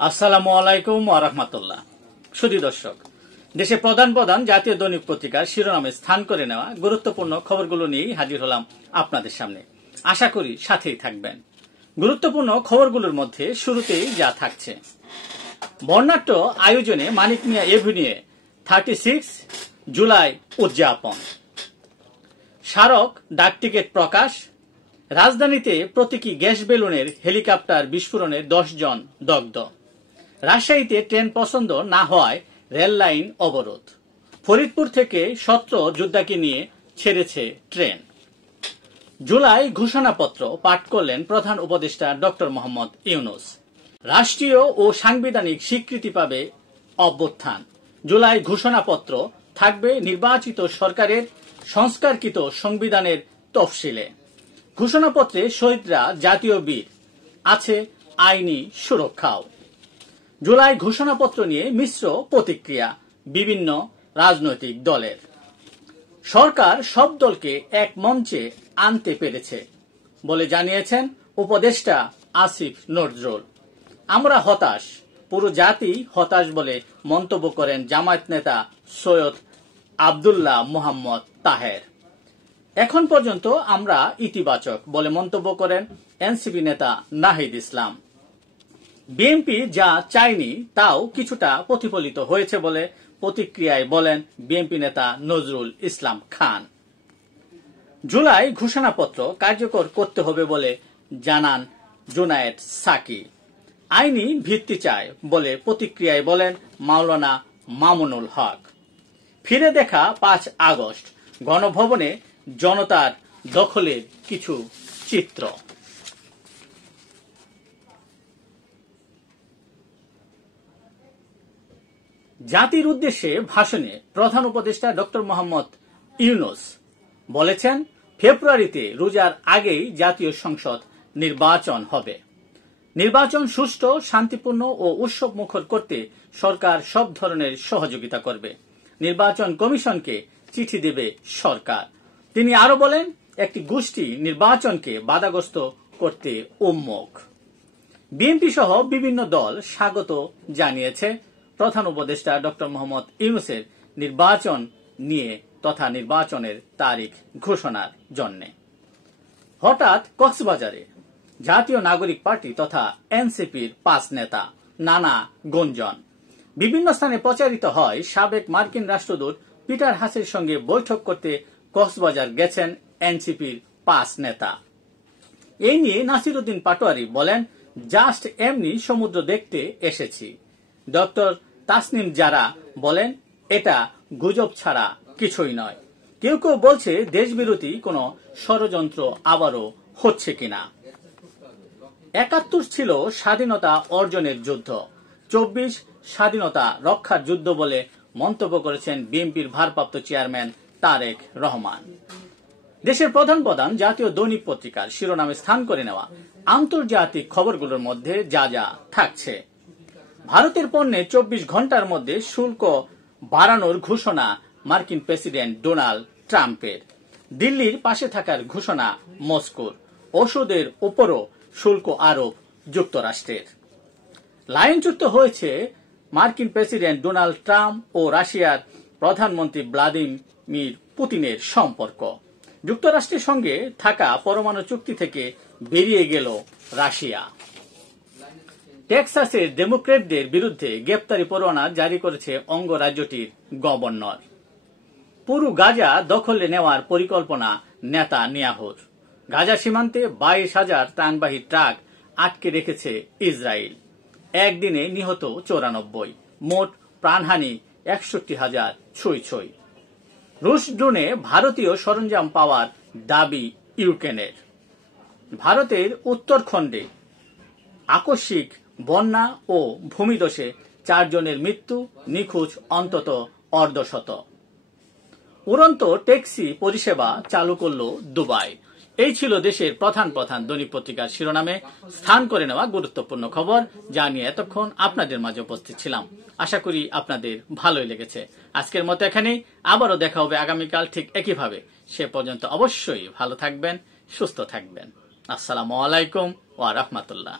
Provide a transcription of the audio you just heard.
আসসালামু আলাইকুম ওয়া রাহমাতুল্লাহ। সুধী দর্শক, দেশে প্রধান প্রধান জাতীয় দৈনিক পত্রিকার শিরোনামে স্থান করে নেওয়া গুরুত্বপূর্ণ খবরগুলো নিয়েই হাজির হলাম আপনাদের সামনে। আশা করি সাথেই থাকবেন। গুরুত্বপূর্ণ খবরগুলোর মধ্যে শুরুতেই যা থাকছে: বর্ণাঢ্য আয়োজনে মানিক মিয়া এভিনিউয়ে 36 জুলাই উদযাপন, স্মারক ডাকটিকিট প্রকাশ, রাজধানীতে প্রতীকী গ্যাস বেলুনের হেলিকপ্টার বিস্ফোরণে 10 জন দগ্ধ, রাজশাহীতে ট্রেন পছন্দ না হওয়ায় রেল লাইন অবরোধ, ফরিদপুর থেকে 17 যোদ্ধাকে নিয়ে ছেড়েছে ট্রেন। জুলাই ঘোষণাপত্র পাঠ করলেন প্রধান উপদেষ্টা ডক্টর মোহাম্মদ ইউনূস। রাষ্ট্রীয় ও সাংবিধানিক স্বীকৃতি পাবে অভ্যুত্থান। জুলাই ঘোষণাপত্র থাকবে নির্বাচিত সরকারের সংস্কারকৃত সংবিধানের তফসিলে। ঘোষণাপত্রে শহীদরা জাতীয় বীর, আছে আইনি সুরক্ষাও। জুলাই ঘোষণাপত্র নিয়ে মিশ্র প্রতিক্রিয়া বিভিন্ন রাজনৈতিক দলের। সরকার সব দলকে এক মঞ্চে আনতে পেরেছে বলে জানিয়েছেন উপদেষ্টা আসিফ নজরুল। আমরা হতাশ, পুরো জাতি হতাশ বলে মন্তব্য করেন জামায়াত নেতা সৈয়দ আব্দুল্লাহ মোহাম্মদ তাহের। এখন পর্যন্ত আমরা ইতিবাচক বলে মন্তব্য করেন এনসিপি নেতা নাহিদ ইসলাম। বিএনপি যা চায়নি তাও কিছুটা প্রতিফলিত হয়েছে বলে প্রতিক্রিয়ায় বলেন বিএনপি নেতা নজরুল ইসলাম খান। জুলাই ঘোষণাপত্র কার্যকর করতে হবে বলে জানান জুনায়েদ সাকি। আইনি ভিত্তি চায় বলে প্রতিক্রিয়ায় বলেন মাওলানা মামুনুল হক। ফিরে দেখা 5 আগস্ট, গণভবনে জনতার দখলের কিছু চিত্র। জাতির উদ্দেশ্যে ভাষণে প্রধান উপদেষ্টা ডক্টর মোহাম্মদ ইউনূস বলেছেন, ফেব্রুয়ারিতে রোজার আগেই জাতীয় সংসদ নির্বাচন হবে। নির্বাচন সুষ্ঠু, শান্তিপূর্ণ ও উৎসব মুখর করতে সরকার সব ধরনের সহযোগিতা করবে। নির্বাচন কমিশনকে চিঠি দেবে সরকার। তিনি আরো বলেন, একটি গোষ্ঠী নির্বাচনকে বাধাগ্রস্ত করতে উন্মুখ। বিএনপি সহ বিভিন্ন দল স্বাগত জানিয়েছে প্রধান উপদেষ্টা ডক্টর মোহাম্মদ ইউনূসের নির্বাচন নিয়ে তথা নির্বাচনের তারিখ ঘোষণার জন্য। হঠাৎ কক্সবাজারে জাতীয় নাগরিক পার্টি তথা এনসিপির 5 নেতা, নানা গুঞ্জন। বিভিন্ন স্থানে প্রচারিত হয় সাবেক মার্কিন রাষ্ট্রদূত পিটার হাসের সঙ্গে বৈঠক করতে কক্সবাজার গেছেন এনসিপির 5 নেতা। এই নিয়ে নাসির উদ্দিন পাটোয়ারি বলেন, জাস্ট এমনি সমুদ্র দেখতে এসেছি। ডক্টর তাসনিম জারা বলেন, এটা গুজব ছাড়া কিছুই নয়। কেউ কেউ বলছে দেশবিরোধী কোনো ষড়যন্ত্র আবারও হচ্ছে কিনা। 71 ছিল স্বাধীনতা অর্জনের যুদ্ধ, 24 স্বাধীনতা রক্ষার যুদ্ধ বলে মন্তব্য করেছেন বিএনপির ভারপ্রাপ্ত চেয়ারম্যান তারেক রহমান। দেশের প্রধান প্রধান জাতীয় দৈনিক পত্রিকার শিরোনামে স্থান করে নেওয়া আন্তর্জাতিক খবরগুলোর মধ্যে যা যা থাকছে: ভারতের পণ্যে 24 ঘন্টার মধ্যে শুল্ক বাড়ানোর ঘোষণা মার্কিন প্রেসিডেন্ট ডোনাল্ড ট্রাম্পের। দিল্লির পাশে থাকার ঘোষণা মস্কোর। ওষুধের উপরও শুল্ক আরোপ যুক্তরাষ্ট্রের। লাইনচ্যুত হয়েছে মার্কিন প্রেসিডেন্ট ডোনাল্ড ট্রাম্প ও রাশিয়ার প্রধানমন্ত্রী ভ্লাদিমির পুতিনের সম্পর্ক। যুক্তরাষ্ট্রের সঙ্গে থাকা পরমাণু চুক্তি থেকে বেরিয়ে গেল রাশিয়া। টেক্সাসের ডেমোক্রেটদের বিরুদ্ধে গ্রেপ্তারি পরোয়ানা জারি করেছে অঙ্গরাজ্যটির গভর্নর। পুরো গাজা দখলে নেওয়ার পরিকল্পনা নেতানিয়াহুর। গাজা সীমান্তে 22,000 ত্রাণবাহী ট্রাক আটকে রেখেছে ইসরায়েল। একদিনে নিহত 94, মোট প্রাণহানি 61,000 ছুঁই ছুঁই। রুশ ড্রোনে ভারতীয় সরঞ্জাম পাওয়ার দাবি ইউক্রেনের। ভারতের উত্তরখণ্ডে আকস্মিক বন্যা ও ভূমিধসে 4 জনের মৃত্যু, নিখোঁজ অন্তত অর্ধশত। উড়ন্ত ট্যাক্সি পরিষেবা চালু করল দুবাই। এই ছিল দেশের প্রধান প্রধান দৈনিক পত্রিকার শিরোনামে স্থান করে নেওয়া গুরুত্বপূর্ণ খবর, যা নিয়ে এতক্ষণ আপনাদের মাঝে উপস্থিত ছিলাম। আশা করি আপনাদের ভালোই লেগেছে। আজকের মতো এখানেই, আবারও দেখা হবে আগামীকাল ঠিক একইভাবে। সে পর্যন্ত অবশ্যই ভালো থাকবেন, সুস্থ থাকবেন। আসসালামু আলাইকুম ওয়া রাহমাতুল্লাহ।